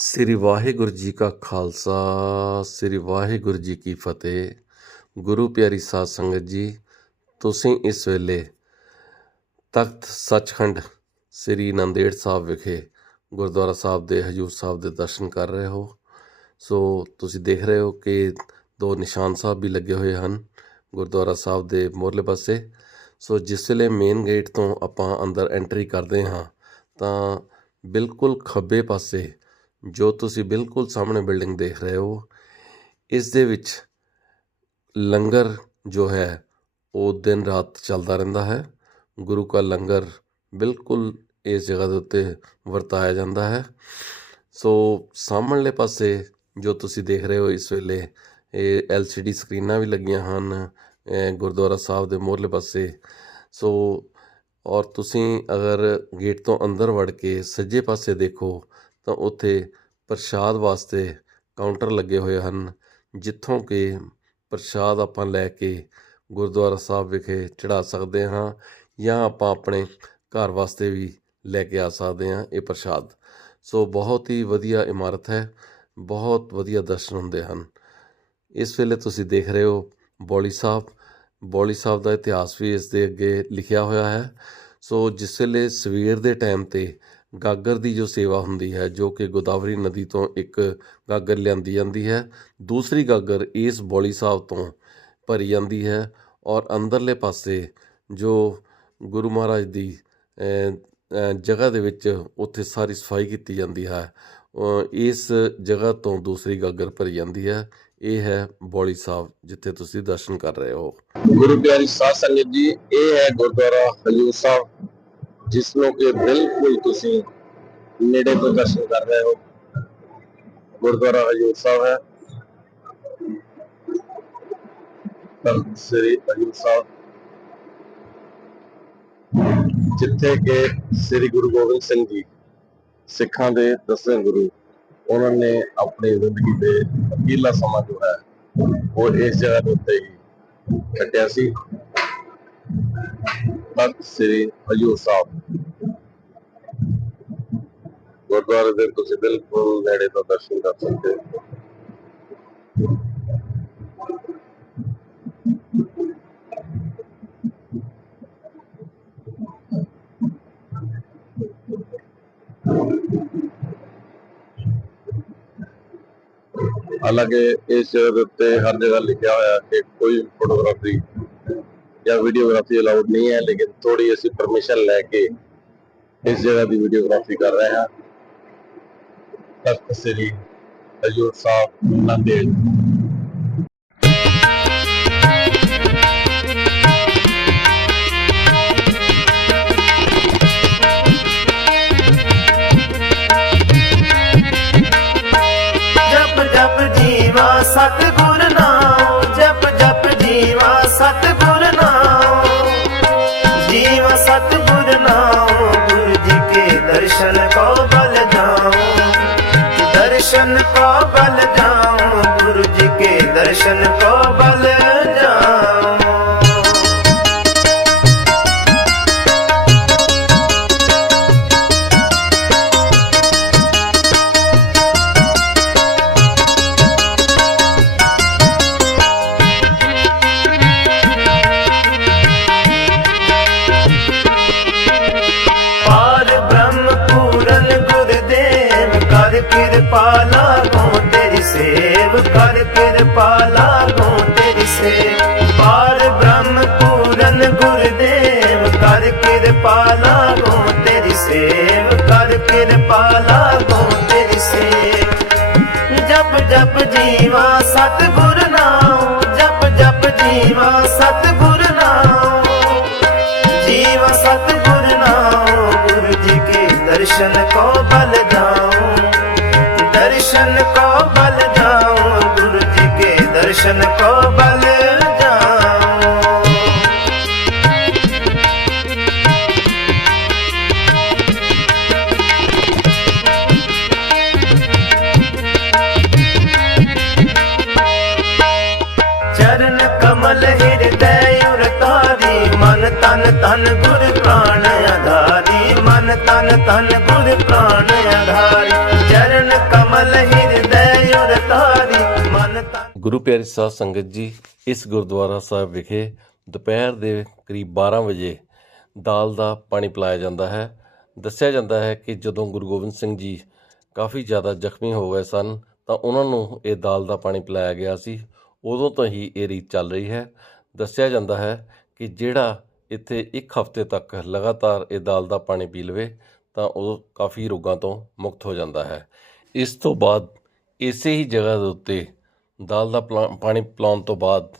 ਸ੍ਰੀ ਵਾਹਿਗੁਰੂ ਜੀ ਕਾ ਖਾਲਸਾ, ਸ੍ਰੀ ਵਾਹਿਗੁਰੂ ਜੀ ਕੀ ਫਤਿਹ। ਗੁਰੂ ਪਿਆਰੀ ਸਾਧ ਸੰਗਤ ਜੀ, ਤੁਸੀਂ ਇਸ ਵੇਲੇ ਤਖਤ ਸੱਚਖੰਡ ਸ੍ਰੀ ਨੰਦੇੜ ਸਾਹਿਬ ਵਿਖੇ ਗੁਰਦੁਆਰਾ ਸਾਹਿਬ ਦੇ ਹਜੂਰ ਸਾਹਿਬ ਦੇ ਦਰਸ਼ਨ ਕਰ ਰਹੇ ਹੋ। ਸੋ ਤੁਸੀਂ ਦੇਖ ਰਹੇ ਹੋ ਕਿ ਦੋ ਨਿਸ਼ਾਨ ਸਾਹਿਬ ਵੀ ਲੱਗੇ ਹੋਏ ਹਨ ਗੁਰਦੁਆਰਾ ਸਾਹਿਬ ਦੇ ਮੋਰਲੇ ਪਾਸੇ। ਸੋ ਜਿਸ ਵੇਲੇ ਮੇਨ ਗੇਟ ਤੋਂ ਆਪਾਂ ਅੰਦਰ ਐਂਟਰੀ ਕਰਦੇ ਹਾਂ, ਤਾਂ ਬਿਲਕੁਲ ਖੱਬੇ ਪਾਸੇ ਜੋ ਤੁਸੀਂ ਬਿਲਕੁਲ ਸਾਹਮਣੇ ਬਿਲਡਿੰਗ ਦੇਖ ਰਹੇ ਹੋ, ਇਸ ਦੇ ਵਿੱਚ ਲੰਗਰ ਜੋ ਹੈ, ਉਹ ਦਿਨ ਰਾਤ ਚੱਲਦਾ ਰਹਿੰਦਾ ਹੈ। ਗੁਰੂ ਕਾ ਲੰਗਰ ਬਿਲਕੁਲ ਇਸ ਜਗ੍ਹਾ ਦੇ ਉੱਤੇ ਵਰਤਾਇਆ ਜਾਂਦਾ ਹੈ। ਸੋ ਸਾਹਮਣੇ ਪਾਸੇ ਜੋ ਤੁਸੀਂ ਦੇਖ ਰਹੇ ਹੋ ਇਸ ਵੇਲੇ, ਇਹ LCD ਸਕਰੀਨਾਂ ਵੀ ਲੱਗੀਆਂ ਹਨ ਗੁਰਦੁਆਰਾ ਸਾਹਿਬ ਦੇ ਮੋਹਰਲੇ ਪਾਸੇ। ਸੋ ਔਰ ਤੁਸੀਂ ਅਗਰ ਗੇਟ ਤੋਂ ਅੰਦਰ ਵੜ ਕੇ ਸੱਜੇ ਪਾਸੇ ਦੇਖੋ ਤਾਂ ਉੱਥੇ ਪ੍ਰਸ਼ਾਦ ਵਾਸਤੇ ਕਾਊਂਟਰ ਲੱਗੇ ਹੋਏ ਹਨ, ਜਿੱਥੋਂ ਕਿ ਪ੍ਰਸ਼ਾਦ ਆਪਾਂ ਲੈ ਕੇ ਗੁਰਦੁਆਰਾ ਸਾਹਿਬ ਵਿਖੇ ਚੜਾ ਸਕਦੇ ਹਾਂ ਜਾਂ ਆਪਾਂ ਆਪਣੇ ਘਰ ਵਾਸਤੇ ਵੀ ਲੈ ਕੇ ਆ ਸਕਦੇ ਹਾਂ ਇਹ ਪ੍ਰਸ਼ਾਦ। ਸੋ ਬਹੁਤ ਹੀ ਵਧੀਆ ਇਮਾਰਤ ਹੈ, ਬਹੁਤ ਵਧੀਆ ਦਰਸ਼ਨ ਹੁੰਦੇ ਹਨ। ਇਸ ਵੇਲੇ ਤੁਸੀਂ ਦੇਖ ਰਹੇ ਹੋ ਬੌਲੀ ਸਾਹਿਬ। ਬੌਲੀ ਸਾਹਿਬ ਦਾ ਇਤਿਹਾਸ ਵੀ ਇਸ ਦੇ ਅੱਗੇ ਲਿਖਿਆ ਹੋਇਆ ਹੈ। ਸੋ ਜਿਸ ਵੇਲੇ ਸਵੇਰ ਦੇ ਟਾਈਮ ਤੇ ਗਾਗਰ ਦੀ ਜੋ ਸੇਵਾ ਹੁੰਦੀ ਹੈ, ਜੋ ਕਿ ਗੋਦਾਵਰੀ ਨਦੀ ਤੋਂ ਇੱਕ ਗਾਗਰ ਲਿਆਂਦੀ ਜਾਂਦੀ ਹੈ। ਦੂਸਰੀ ਗਾਗਰ ਇਸ ਬੌਲੀ ਸਾਹਿਬ ਤੋਂ ਭਰੀ ਜਾਂਦੀ ਹੈ ਔਰ ਅੰਦਰਲੇ ਪਾਸੇ ਜੋ ਗੁਰੂ ਮਹਾਰਾਜ ਦੀ ਜਗ੍ਹਾ ਦੇ ਵਿੱਚ ਉੱਥੇ ਸਾਰੀ ਸਫ਼ਾਈ ਕੀਤੀ ਜਾਂਦੀ ਹੈ ਇਸ ਜਗ੍ਹਾ ਤੋਂ ਦੂਸਰੀ ਗਾਗਰ ਭਰੀ ਜਾਂਦੀ ਹੈ। ਇਹ ਹੈ ਬੌਲੀ ਸਾਹਿਬ, ਜਿੱਥੇ ਤੁਸੀਂ ਦਰਸ਼ਨ ਕਰ ਰਹੇ ਹੋ। ਗੁਰੂ ਪਿਆਰੀ ਸਾਧ ਸੰਗਤ ਜੀ, ਇਹ ਹੈ ਗੁਰਦੁਆਰਾ ਹਜੂਰ ਸਾਹਿਬ। ਜਿਸ ਨੂੰ ਕਿ ਬਿਲਕੁਲ ਤੁਸੀਂ ਨੇੜੇ ਤੋਂ ਦਰਸ਼ਨ ਕਰ ਰਹੇ ਹੋ। ਗੁਰਦੁਆਰਾ ਹਜੂਰ ਸਾਹਿਬ ਹੈ। ਤਖਤ ਸ੍ਰੀ ਹਜੂਰ ਸਾਹਿਬ। ਜਿੱਥੇ ਕਿ ਸ੍ਰੀ ਗੁਰੂ ਗੋਬਿੰਦ ਸਿੰਘ ਜੀ ਸਿੱਖਾਂ ਦੇ ਦਸਵੇਂ ਗੁਰੂ ਉਹਨਾਂ ਨੇ ਆਪਣੀ ਜ਼ਿੰਦਗੀ ਦੇ ਅਕੀਲਾ ਸਮਾਂ ਜੋ ਹੈ, ਉਹ ਇਸ ਜਗ੍ਹਾ ਦੇ ਉੱਤੇ ਹੀ ਕੱਟਿਆ ਸੀ। ਤਖਤ ਸ੍ਰੀ ਹਜੂਰ ਸਾਹਿਬ। ਗੁਰਦੁਆਰੇ ਦੇ ਤੁਸੀਂ ਬਿਲਕੁਲ ਨੇੜੇ ਤੋਂ ਦਰਸ਼ਨ ਕਰ ਸਕਦੇ ਹੋ। ਹਾਲਾਂਕਿ ਇਸ ਜਗ੍ਹਾ ਦੇ ਉੱਤੇ ਹਰ ਜਗ੍ਹਾ ਲਿਖਿਆ ਹੋਇਆ ਕਿ ਕੋਈ ਫੋਟੋਗ੍ਰਾਫੀ ਜਾਂ ਵੀਡੀਓਗ੍ਰਾਫੀ ਅਲਾਉਡ ਨਹੀਂ ਹੈ, ਲੇਕਿਨ ਥੋੜੀ ਅਸੀਂ ਪਰਮਿਸ਼ਨ ਲੈ ਕੇ ਇਸ ਜਗ੍ਹਾ ਦੀ ਵੀਡੀਓਗ੍ਰਾਫੀ ਕਰ ਰਹੇ ਹਾਂ। ਤਖਤ ਸ੍ਰੀ ਹਜੂਰ ਸਾਹਿਬ, ਨਾਂਦੇੜ। ਦਰਸ਼ਨ ਕੋ ਬਲ ਜਾਉ ਗੁਰੂ ਜੀ ਕੇ ਦਰਸ਼ਨ ਕੋ ਬਲ ਜਾਉ। ਪਾਰ ਕਿਰਪਾ ਲਾਗੋ ਤੇਰੀ ਪਾਰ ਬ੍ਰਹਮ ਪੂਰਨ ਗੁਰਦੇਵ, ਕਰ ਕਿਰਪਾ ਲਾਗੋ ਤੇਰੀ ਸੇਵ ਕਰ ਕਿਰਪਾਲਾ ਲਾਗੋ ਤੇਰੀ ਜਪ ਜਪ ਜੀਵਾ ਸਤਿਗੁਰ ਨਾਮ ਜਪ ਜਪ ਜੀਵਾ ਸਤਿਗੁਰ ਨਾਮ ਜੀਵ ਸਤਿਗੁਰ ਨਾਮ ਗੁਰੂ ਜੀ ਕੇ ਦਰਸ਼ਨ ਕੋ ਬਲ ਜਾਉ। ਦਰਸ਼ਨ ਕੋ ਬਲ ਕੇ ਦਰਸ਼ਨ ਕੋ ਬਲ ਜਾਉ ਚਰਨ ਕਮਲ ਹਿਰਦੈ ਉਰ ਤਾਰੀ ਮਨ ਤਨ ਤਨ ਗੁਰ ਪ੍ਰਾਣ ਆਧਾਰੀ। ਮਨ ਤਨ ਤਨ ਗੁਰ ਪ੍ਰਾਣ ਆਧਾਰੀ। ਚਰਨ ਕਮਲ ਕਮਲ ਹਿਰਦੈ ਉਰ ਤਾਰੀ ਮਨ ਤਨ ਗੁਰੂ ਪਿਆਰੀ ਸਾਧ ਸੰਗਤ ਜੀ, ਇਸ ਗੁਰਦੁਆਰਾ ਸਾਹਿਬ ਵਿਖੇ ਦੁਪਹਿਰ ਦੇ ਕਰੀਬ 12 ਵਜੇ ਦਾਲ ਦਾ ਪਾਣੀ ਪਿਲਾਇਆ ਜਾਂਦਾ ਹੈ। ਦੱਸਿਆ ਜਾਂਦਾ ਹੈ ਕਿ ਜਦੋਂ ਗੁਰੂ ਗੋਬਿੰਦ ਸਿੰਘ ਜੀ ਕਾਫੀ ਜ਼ਿਆਦਾ ਜ਼ਖਮੀ ਹੋ ਗਏ ਸਨ, ਤਾਂ ਉਹਨਾਂ ਨੂੰ ਇਹ ਦਾਲ ਦਾ ਪਾਣੀ ਪਿਲਾਇਆ ਗਿਆ ਸੀ। ਉਦੋਂ ਤੋਂ ਹੀ ਇਹ ਰੀਤ ਚੱਲ ਰਹੀ ਹੈ। ਦੱਸਿਆ ਜਾਂਦਾ ਹੈ ਕਿ ਜਿਹੜਾ ਇੱਥੇ ਇੱਕ ਹਫ਼ਤੇ ਤੱਕ ਲਗਾਤਾਰ ਇਹ ਦਾਲ ਦਾ ਪਾਣੀ ਪੀ ਲਵੇ, ਤਾਂ ਉਹ ਕਾਫੀ ਰੋਗਾਂ ਤੋਂ ਮੁਕਤ ਹੋ ਜਾਂਦਾ ਹੈ। ਇਸ ਤੋਂ ਬਾਅਦ ਇਸੇ ਹੀ ਜਗ੍ਹਾ ਦੇ ਉੱਤੇ ਦਾਲ ਦਾ ਪਲਾ- ਪਾਣੀ ਪਿਲਾਉਣ ਤੋਂ ਬਾਅਦ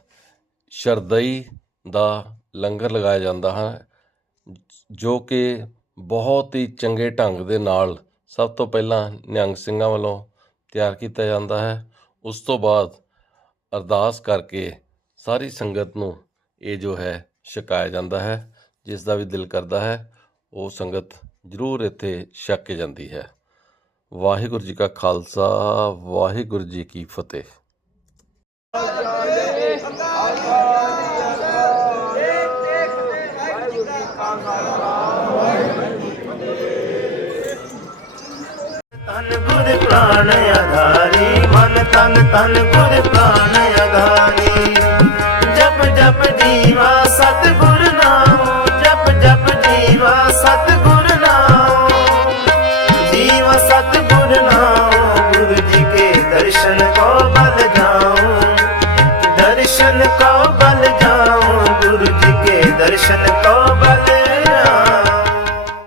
ਸ਼ਰਦਈ ਦਾ ਲੰਗਰ ਲਗਾਇਆ ਜਾਂਦਾ ਹੈ, ਜੋ ਕਿ ਬਹੁਤ ਹੀ ਚੰਗੇ ਢੰਗ ਦੇ ਨਾਲ ਸਭ ਤੋਂ ਪਹਿਲਾਂ ਨਿਹੰਗ ਸਿੰਘਾਂ ਵੱਲੋਂ ਤਿਆਰ ਕੀਤਾ ਜਾਂਦਾ ਹੈ। ਉਸ ਤੋਂ ਬਾਅਦ ਅਰਦਾਸ ਕਰਕੇ ਸਾਰੀ ਸੰਗਤ ਨੂੰ ਇਹ ਜੋ ਹੈ ਛਕਾਇਆ ਜਾਂਦਾ ਹੈ, ਜਿਸ ਦਾ ਵੀ ਦਿਲ ਕਰਦਾ ਹੈ, ਉਹ ਸੰਗਤ ਜ਼ਰੂਰ ਇੱਥੇ ਛਕ ਕੇ ਜਾਂਦੀ ਹੈ। ਵਾਹਿਗੁਰੂ ਜੀ ਕਾ ਖਾਲਸਾ, ਵਾਹਿਗੁਰੂ ਜੀ ਕੀ ਫਤਿਹ। ਗੁਰ ਪ੍ਰਾਣ ਆਧਾਰੀ ਮਨ ਤਨ ਤਨ ਗੁਰ ਪ੍ਰਾਣ ਆਧਾਰੀ ਜਪ ਜਪ ਜੀਵਾ ਸਤ ਗੁਰ ਨਾਮ ਜਪ ਜਪ ਜੀਵਾ ਸਤ ਗੁਰ ਨਾਮ ਜੀਵਾ ਸਤ ਗੁਰ ਨਾਮ ਗੁਰੂ ਜੀ ਕੇ ਦਰਸ਼ਨ Shut the door.